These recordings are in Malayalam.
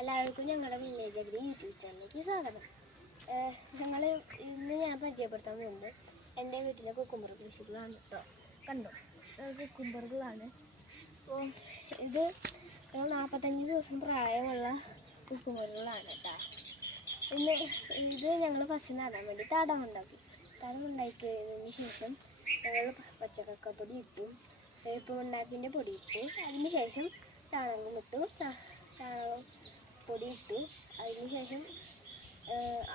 എല്ലാവർക്കും ഞങ്ങളുടെ വില്ലേജ് അഗ്രി യൂട്യൂബ് ചാനലിലേക്ക് സ്വാഗതം. ഇന്ന് ഞാൻ പരിചയപ്പെടുത്താൻ പോകുന്നത് എൻ്റെ വീട്ടിലെ കുക്കുംബർ കൃഷികളാണ് കേട്ടോ. കണ്ടോ, കുക്കുംബറുകളാണ്. അപ്പോൾ ഇത് 45 ദിവസം പ്രായമുള്ള കുക്കുംബറുകളാണ് കേട്ടോ. ഇത് ഞങ്ങൾ ഫസ്റ്റ് നടാൻ വേണ്ടി തടമുണ്ടാക്കി കഴിഞ്ഞതിന് ശേഷം ഞങ്ങൾ പച്ചക്കപ്പൊടി ഇട്ടു, വേപ്പുണ്ടാക്കിൻ്റെ പൊടി ഇട്ടു, അതിന് ശേഷം ചാണകം ഇട്ടു, ചാണകം പൊടി ഇട്ടു, അതിന് ശേഷം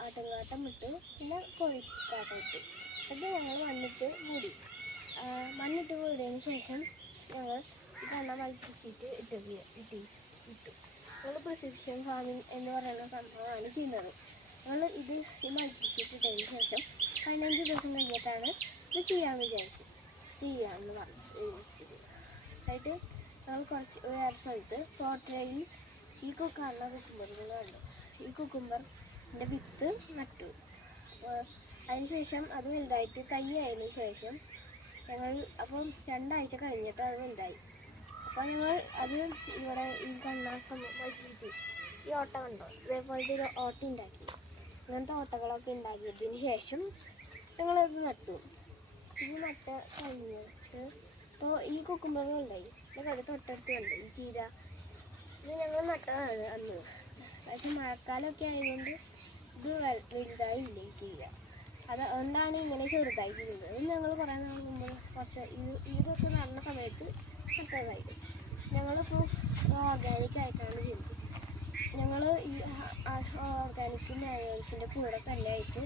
ആട്ടുംകാട്ടം ഇട്ടു, പിന്നെ കോഴിക്കാട്ടം ഇട്ടു. അത് ഞങ്ങൾ മണ്ണിട്ട് മൂടിയതിന് ശേഷം ഞങ്ങൾ കണ്ണ മത്സ്യത്തിട്ട് ഇട്ടു. ഞങ്ങൾ പ്രിസിപ്ഷൻ ഫാമിംഗ് എന്ന് പറയുന്ന സംഭവമാണ് ചെയ്യുന്നത്. ഞങ്ങൾ ഇത് മത്സ്യത്തിട്ടതിന് ശേഷം 15 ദിവസം കഴിഞ്ഞിട്ടാണ് ഇത് ചെയ്യാമെന്ന് പറഞ്ഞു ആയിട്ട് ഞങ്ങൾ വേറെ സ്ഥലത്ത് തോട്ടയിൽ ഈ കാണുന്ന കുക്കുംബറുകളുണ്ട്. ഈ കുക്കുംബറിൻ്റെ വിത്ത് നട്ടു. അതിനുശേഷം അത് വലുതായിട്ട് തൈ ആയതിനു ശേഷം അപ്പം 2 ആഴ്ച കഴിഞ്ഞിട്ട് അത് വലുതായി. അപ്പോൾ ഞങ്ങൾ അത് ഇവിടെ ഈ വെച്ചിട്ട് ഈ ഓട്ട കണ്ടോ, ഇതേപോലത്തെ ഒരു ഓട്ട ഉണ്ടാക്കി. അങ്ങനത്തെ ഓട്ടകളൊക്കെ ഉണ്ടാക്കിയതിന് ശേഷം ഞങ്ങളത് നട്ടു. ഇത് നട്ട കഴിഞ്ഞിട്ട് ഇപ്പോൾ ഈ കുക്കുംബറുകളുണ്ടായി. ഇതിൻ്റെ തൊട്ടടുത്ത് കണ്ടു ഈ ചീര. ഇത് ഞങ്ങൾ നട്ടതാണ് അന്ന്. പക്ഷെ മഴക്കാലമൊക്കെ ആയതുകൊണ്ട് ഇത് വലുതായില്ല ഈ ചീര. അതുകൊണ്ടാണ് ഇങ്ങനെ ചെറുതായി ചെയ്യുന്നത്. ഇത് ഞങ്ങൾ കുറേ നാൾ മുമ്പ് ഇതൊക്കെ നടന്ന സമയത്ത് നട്ടതായിരുന്നു. ഞങ്ങളിപ്പോൾ ഓർഗാനിക്കായിട്ടാണ് ചെയ്യുന്നത്. ഞങ്ങൾ ഈ ഓർഗാനിക് മാനേഴ്സിൻ്റെ കൂടെ തന്നെ ആയിട്ട്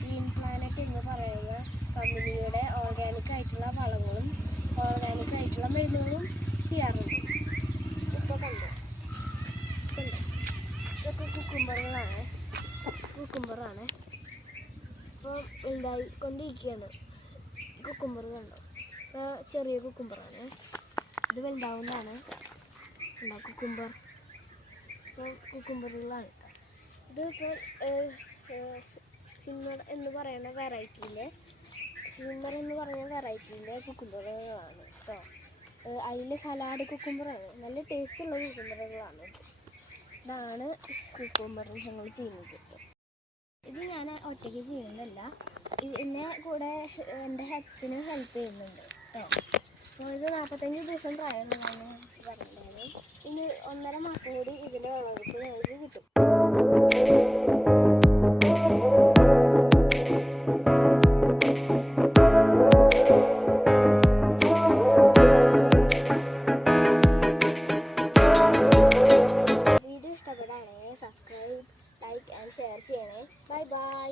ഗ്രീൻ പ്ലാനറ്റ് എന്ന് പറയുന്ന കമ്പനിയുടെ ഓർഗാനിക്കായിട്ടുള്ള വളങ്ങളും ഓർഗാനിക്കായിട്ടുള്ള മരുന്നുകളും ചെയ്യാറുണ്ട്. ഇപ്പോൾ കണ്ടു, ഇതൊക്കെ കുക്കുംബറാണ്. ഇപ്പോൾ വലുതായിക്കൊണ്ടിരിക്കുകയാണ്. കുക്കുംബർ കണ്ടോ, ഇപ്പോൾ ചെറിയ കുക്കുംബറാണ്. ഇത് വലുതാവുന്നതാണ് കുക്കുംബറുകളാണ്. ഇതിപ്പോൾ സിമ്മർ എന്ന് പറയുന്ന വെറൈറ്റീൻ്റെ കുക്കുംബറുകളാണ് കേട്ടോ. അതിൽ സലാഡ് കുക്കുംബറാണ്. നല്ല ടേസ്റ്റുള്ള കുക്കുംബറുകളാണ്. ഇതാണ് കുക്കുംബർ ഞങ്ങൾ ചെയ്യുന്നത്. ഇത് ഞാൻ ഒറ്റയ്ക്ക് ചെയ്യുന്നതല്ല, എന്നെ കൂടെ എൻ്റെ അച്ഛനും ഹെൽപ്പ് ചെയ്യുന്നുണ്ട് കേട്ടോ. ഇത് 45 ദിവസം പ്രായമുള്ളതാണ് പറഞ്ഞിട്ടുണ്ടായിരുന്നു. ഇനി 1.5 മാസം കൂടി ഇതിൻ്റെ വിളവെടുപ്പ് ഞങ്ങൾക്ക് കിട്ടും. വീഡിയോ ഇഷ്ടപ്പെടുകയാണെങ്കിൽ സബ്സ്ക്രൈബ്, ലൈക്ക് ആൻഡ് ഷെയർ ചെയ്യണേ. ബൈ.